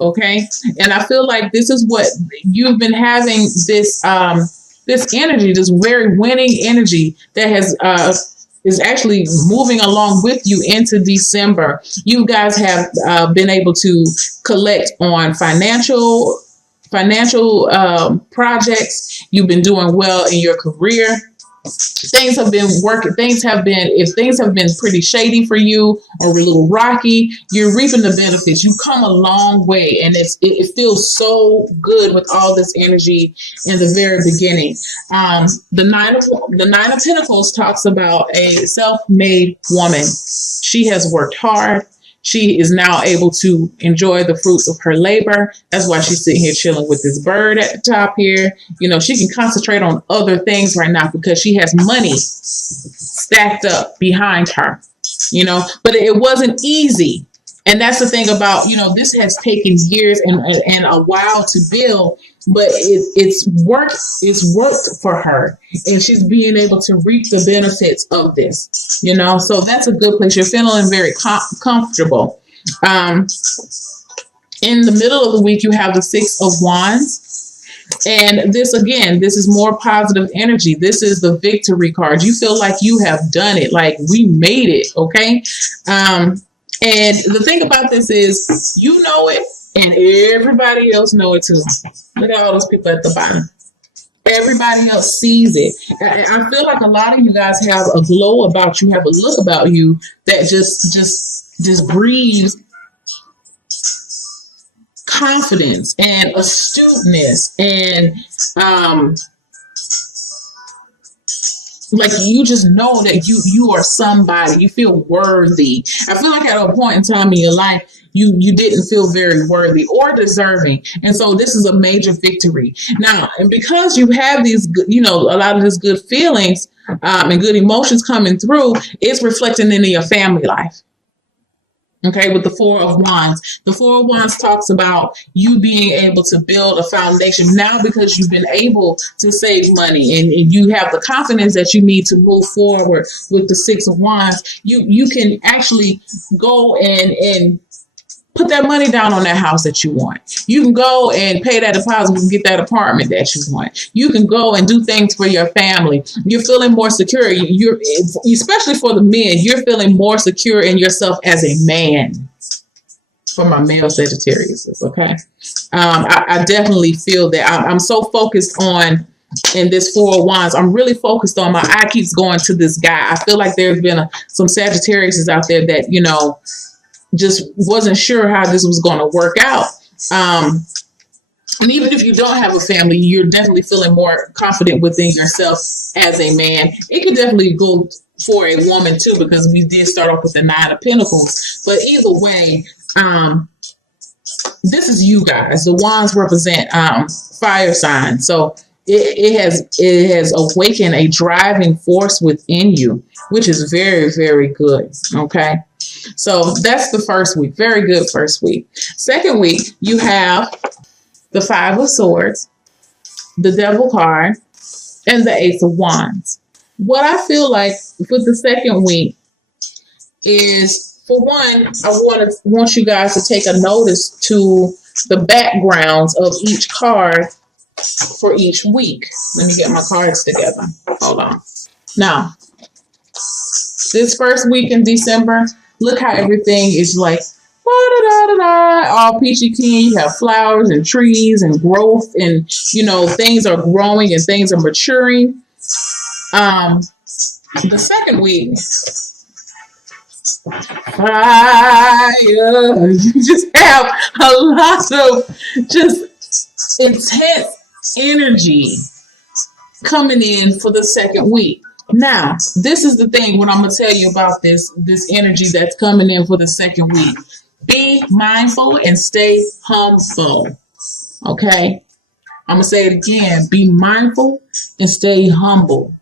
Okay. And I feel like this is what you've been having, this energy, this very winning energy that has is actually moving along with you into December. You guys have been able to collect on financial projects. You've been doing well in your career. Things have been working. If things have been pretty shady for you or a little rocky, you're reaping the benefits. You come a long way, and it feels so good with all this energy in the very beginning. The nine of Pentacles talks about a self-made woman. She has worked hard. She is now able to enjoy the fruits of her labor. That's why she's sitting here chilling with this bird at the top here. You know, she can concentrate on other things right now because she has money stacked up behind her, you know, but it wasn't easy. And that's the thing about, you know, this has taken years and a while to build, but it's worked for her, and she's being able to reap the benefits of this, you know, so that's a good place. You're feeling very comfortable. In the middle of the week, you have the Six of Wands. And this, again, this is more positive energy. This is the victory card. You feel like you have done it, like we made it. Okay. And the thing about this is, you know it, and everybody else know it too. Look at all those people at the bottom. Everybody else sees it. I feel like a lot of you guys have a glow about you, have a look about you that just breathes confidence and astuteness, and like you just know that you are somebody. You feel worthy. I feel like at a point in time in your life, you didn't feel very worthy or deserving, and so this is a major victory now. And because you have these, you know, a lot of these good feelings and good emotions coming through, it's reflecting into your family life. Okay, with the Four of Wands. The Four of Wands talks about you being able to build a foundation now because you've been able to save money, and you have the confidence that you need to move forward. With the Six of Wands, you can actually go and put that money down on that house that you want. You can go and pay that deposit and get that apartment that you want. You can go and do things for your family. You're feeling more secure. You're, especially for the men, you're feeling more secure in yourself as a man. For my male Sagittarius, okay? I definitely feel that. I'm so focused on, in this Four of Wands, I'm really focused on, my eye keeps going to this guy. I feel like there's been some Sagittarius out there that, you know, just wasn't sure how this was going to work out. And even if you don't have a family, you're definitely feeling more confident within yourself as a man. It could definitely go for a woman too, because we did start off with the Nine of Pentacles. But either way, this is you guys. The wands represent fire signs. So it has awakened a driving force within you, which is very, very good. Okay. So that's the first week. Very good first week. Second week, you have the Five of Swords, the Devil card, and the Ace of Wands. What I feel like for the second week is, for one, I want you guys to take a notice to the backgrounds of each card for each week. Let me get my cards together. Hold on. Now, this first week in December, look how everything is like all peachy keen. You have flowers and trees and growth, and you know, things are growing and things are maturing. The second week, fire. You just have a lot of just intense energy coming in for the second week. Now, this is the thing, what I'm going to tell you about this energy that's coming in for the second week. Be mindful and stay humble. Okay? I'm going to say it again. Be mindful and stay humble.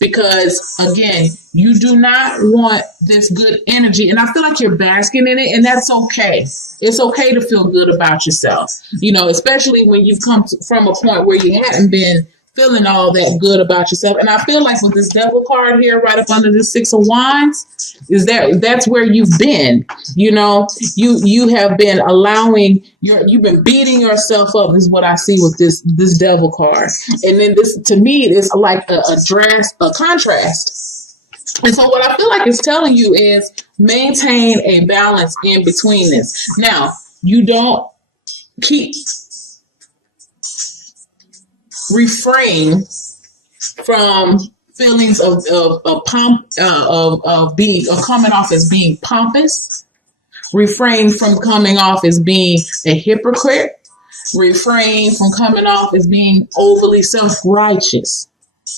Because, again, you do not want this good energy. And I feel like you're basking in it, and that's okay. It's okay to feel good about yourself. You know, especially when you've come from a point where you hadn't been feeling all that good about yourself. And I feel like with this devil card here, right up under the 6 of Wands, is that's where you've been. You know, you have been allowing you've been beating yourself up. This is what I see with this devil card. And then this, to me, is like a contrast. And so what I feel like it's telling you is maintain a balance in between this. Now, you don't keep refrain from feelings of coming off as being pompous. Refrain from coming off as being a hypocrite. Refrain from coming off as being overly self-righteous.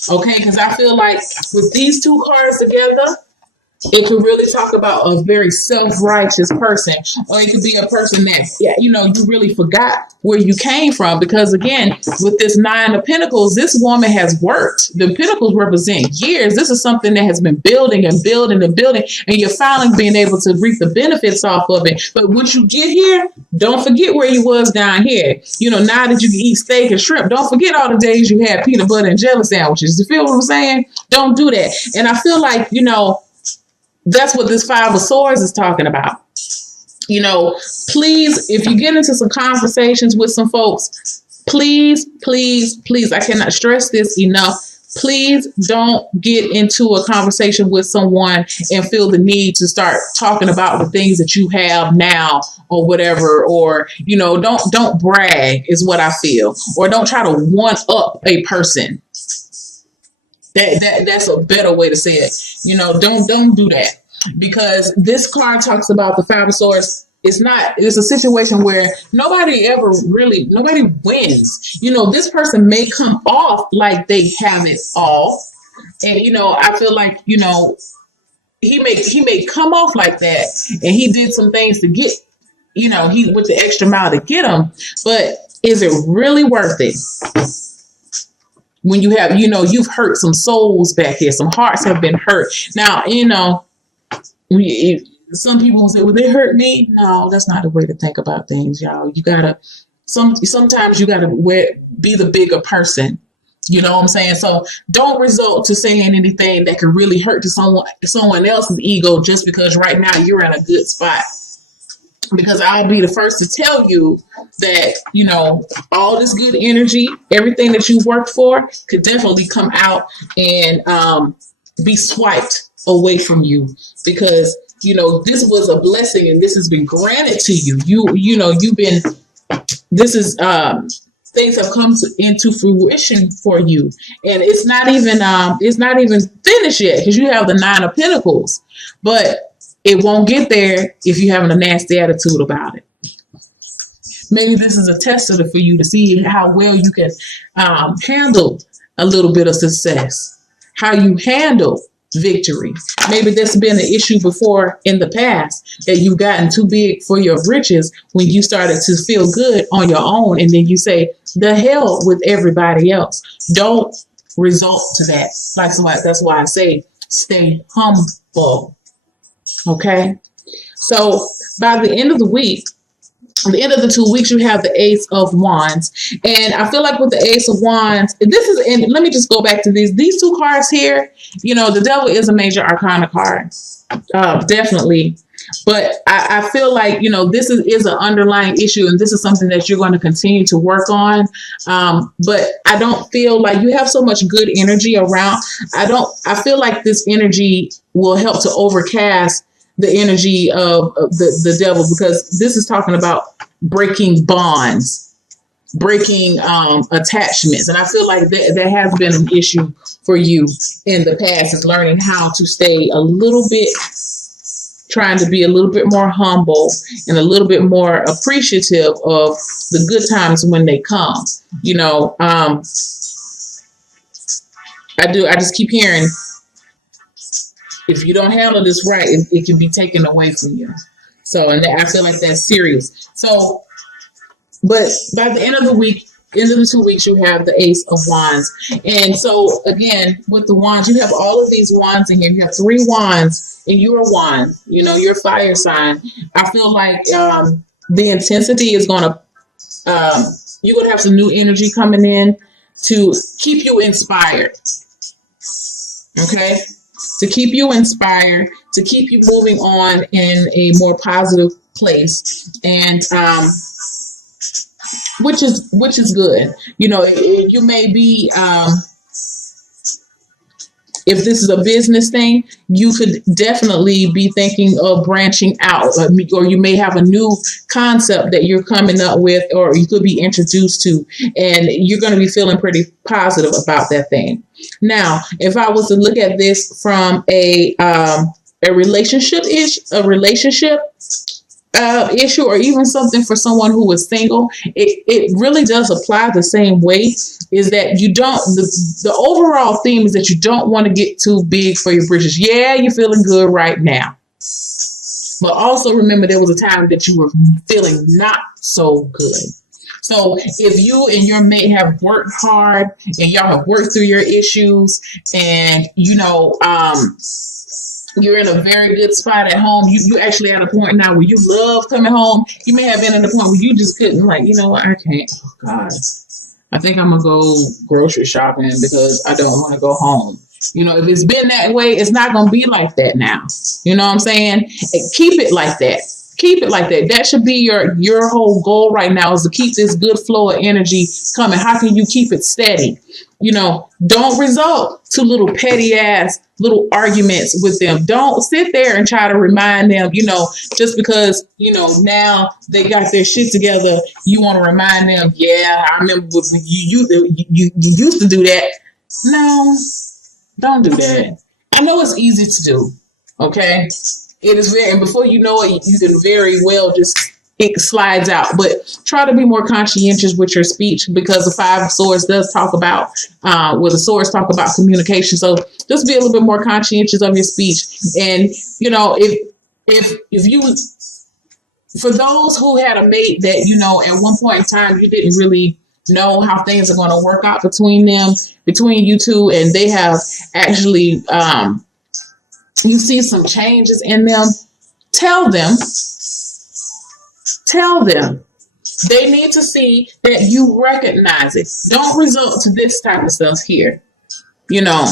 Okay, because I feel like with these two cards together, it could really talk about a very self-righteous person, or it could be a person that, you really forgot where you came from. Because again, with this 9 of Pentacles, this woman has worked. The Pentacles represent years. This is something that has been building and building and building, and you're finally being able to reap the benefits off of it. But once you get here, don't forget where you was down here. Now that you can eat steak and shrimp, don't forget all the days you had peanut butter and jelly sandwiches. You feel what I'm saying? Don't do that. And I feel like, that's what this 5 of Swords is talking about. Please, if you get into some conversations with some folks, please, I cannot stress this enough. Please don't get into a conversation with someone and feel the need to start talking about the things that you have now or whatever, or, don't brag is what I feel, or don't try to one up a person. That's a better way to say it. Don't do that, because this card talks about the 5 of Swords. It's a situation where nobody wins. This person may come off like they have it all. And, I feel like, he may come off like that, and he did some things to get, he went the extra mile to get them, but is it really worth it? When you have, you've hurt some souls back here. Some hearts have been hurt. Now, some people say, well, they hurt me. No, that's not the way to think about things, y'all. You gotta, sometimes you gotta be the bigger person. You know what I'm saying? So don't resort to saying anything that could really hurt to someone else's ego just because right now you're in a good spot. Because I'll be the first to tell you that, all this good energy, everything that you worked for could definitely come out and be swiped away from you. Because, this was a blessing and this has been granted to you. Things have come into fruition for you. And it's not even finished yet, because you have the 9 of Pentacles. But it won't get there if you're having a nasty attitude about it. Maybe this is a tester for you to see how well you can handle a little bit of success, how you handle victory. Maybe there's been an issue before in the past that you've gotten too big for your britches when you started to feel good on your own, and then you say, the hell with everybody else. Don't resort to that. That's why I say stay humble. Okay, so by the end of the week, at the end of the 2 weeks, you have the Ace of Wands. And I feel like with the Ace of Wands, and let me just go back to these two cards here. The Devil is a major arcana card, definitely. But I feel like, this is an underlying issue, and this is something that you're going to continue to work on. But I don't feel like you have so much good energy around. I feel like this energy will help to overcast the energy of the devil, because this is talking about breaking bonds, breaking attachments. And I feel like that has been an issue for you in the past, is learning how to stay trying to be a little bit more humble and a little bit more appreciative of the good times when they come. I just keep hearing, if you don't handle this right, it can be taken away from you. So, and I feel like that's serious. So, but by the end of the week, end of the 2 weeks, you have the Ace of Wands. And so, again, with the wands, you have all of these wands in here. You have 3 wands, and you're a wand. You're a fire sign. I feel like the intensity is going to, you're going to have some new energy coming in. to keep you inspired. Okay? To keep you inspired, to keep you moving on in a more positive place. And which is good. You know, you may be if this is a business thing, you could definitely be thinking of branching out, or you may have a new concept that you're coming up with, or you could be introduced to, and you're going to be feeling pretty positive about that thing. Now, if I was to look at this from a relationship issue, or even something for someone who is single, it really does apply the same way. Is that you don't, the overall theme is that you don't want to get too big for your britches. Yeah, you're feeling good right now, but also remember there was a time that you were feeling not so good. So if you and your mate have worked hard and y'all have worked through your issues, and you know, you're in a very good spot at home. You actually at a point now where you love coming home. You may have been at a point where you just couldn't, like, you know what, I can't. Oh God, I think I'm gonna go grocery shopping because I don't want to go home. You know, if it's been that way, it's not gonna be like that now. You know what I'm saying? Keep it like that. Keep it like that. That should be your whole goal right now, is to keep this good flow of energy coming. How can you keep it steady? You know, don't resort to little petty ass little arguments with them. Don't sit there and try to remind them, you know, just because, you know, now they got their shit together, you want to remind them, yeah, I remember when you used to do that. No, don't do that. I know it's easy to do, okay? It is very, and before you know it, you can very well just, it slides out. But try to be more conscientious with your speech, because the Five of Swords does talk about, the swords talk about communication. So just be a little bit more conscientious of your speech. And, you know, if you, for those who had a mate that, you know, at one point in time, you didn't really know how things are going to work out between you two, and they have actually, you see some changes in them, tell them they need to see that you recognize it. Don't resort to this type of stuff here. You know,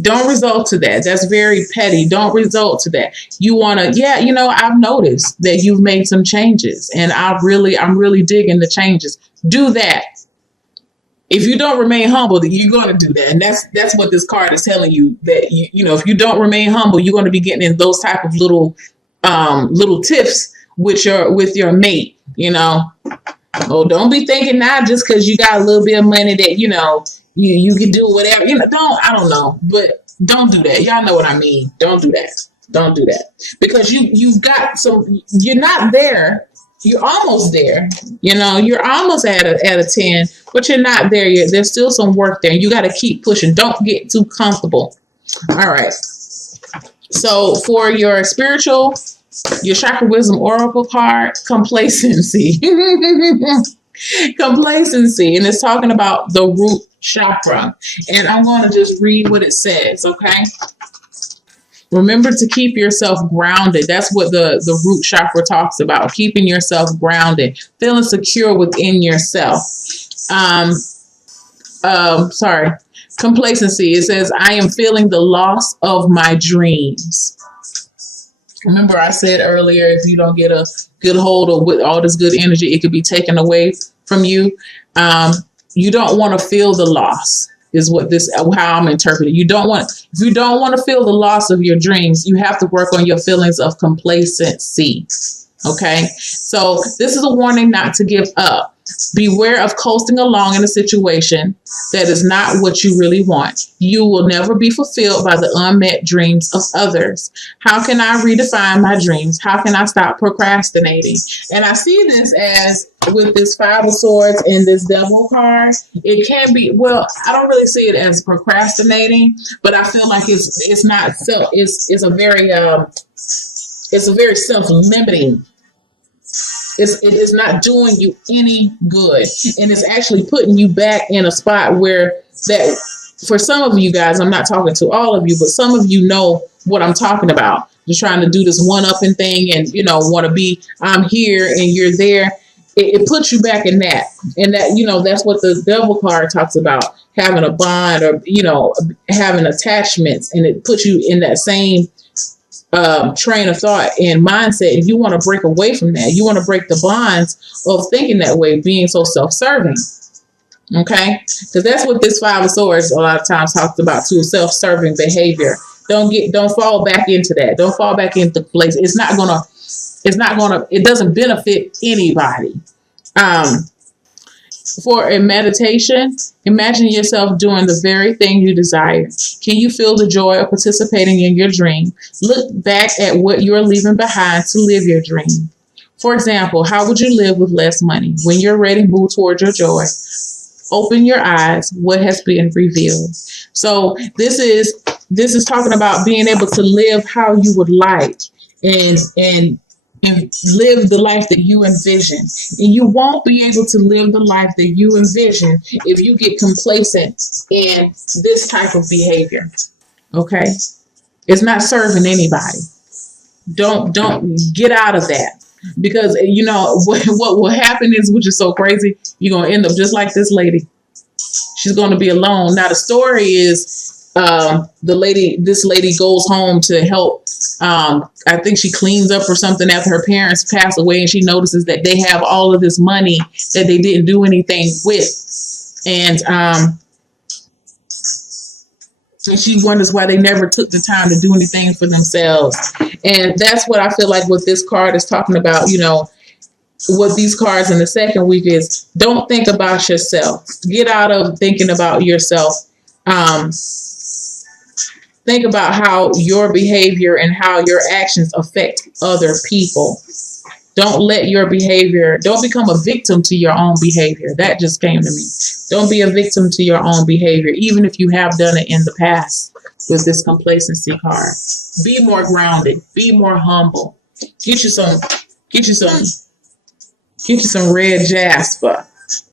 don't resort to that. That's very petty. Don't resort to that. You want to, yeah, you know, I've noticed that you've made some changes, and I'm really digging the changes. Do that. If you don't remain humble, then you're going to do that. And that's what this card is telling you, that you know, if you don't remain humble, you're going to be getting in those type of little tiffs with your mate, you know. Oh, don't be thinking now just because you got a little bit of money that, you know, you can do whatever, you know. I don't know, but don't do that. Y'all know what I mean. Don't do that. Don't do that, because you've got some, you're not there. You're almost there. You know, you're almost at a 10, but you're not there yet. There's still some work there. You got to keep pushing. Don't get too comfortable. All right. So for your spiritual, your Chakra Wisdom Oracle card, complacency. Complacency. And it's talking about the root chakra. And I'm going to just read what it says, okay? Remember to keep yourself grounded. That's what the root chakra talks about. Keeping yourself grounded, feeling secure within yourself. Complacency. It says, I am feeling the loss of my dreams. Remember I said earlier, if you don't get a good hold of with all this good energy, it could be taken away from you. You don't want to feel the loss. Is how I'm interpreting. If you don't want to feel the loss of your dreams, you have to work on your feelings of complacency. Okay. So this is a warning not to give up. Beware of coasting along in a situation that is not what you really want. You will never be fulfilled by the unmet dreams of others. How can I redefine my dreams? How can I stop procrastinating? And I see this as with this Five of Swords and this Devil card. It can be, well, I don't really see it as procrastinating, but I feel like it's not self. It's a very self-limiting. It is not doing you any good, and it's actually putting you back in a spot where that, for some of you guys, I'm not talking to all of you, but some of you know what I'm talking about. You're trying to do this one-upping thing, and you know, want to be, I'm here and you're there. it puts you back in that. And that, that's what the devil card talks about, having a bond, or, having attachments, and it puts you in that same train of thought and mindset. And you want to break away from that. You want to break the bonds of thinking that way, being so self-serving. Okay, because that's what this Five of Swords a lot of times talks about too: self-serving behavior. Don't fall back into that. Don't fall back into the place. It doesn't benefit anybody. For a meditation, imagine yourself doing the very thing you desire. Can you feel the joy of participating in your dream? Look back at what you're leaving behind to live your dream. For example, how would you live with less money? When you're ready, move towards your joy. Open your eyes. What has been revealed? So this is talking about being able to live how you would like, and live the life that you envision. And you won't be able to live the life that you envision if you get complacent in this type of behavior. Okay? It's not serving anybody. Don't get out of that. Because what will happen is, which is so crazy, you're going to end up just like this lady. She's going to be alone. Now the story is this lady goes home to help. I think she cleans up or something after her parents pass away, and she notices that they have all of this money that they didn't do anything with. And she wonders why they never took the time to do anything for themselves. And that's what I feel like what this card is talking about. What these cards in the second week is, don't think about yourself. Get out of thinking about yourself. Think about how your behavior and how your actions affect other people. Don't become a victim to your own behavior. That just came to me. Don't be a victim to your own behavior, even if you have done it in the past with this complacency card. Be more grounded. Be more humble. Get you some red jasper.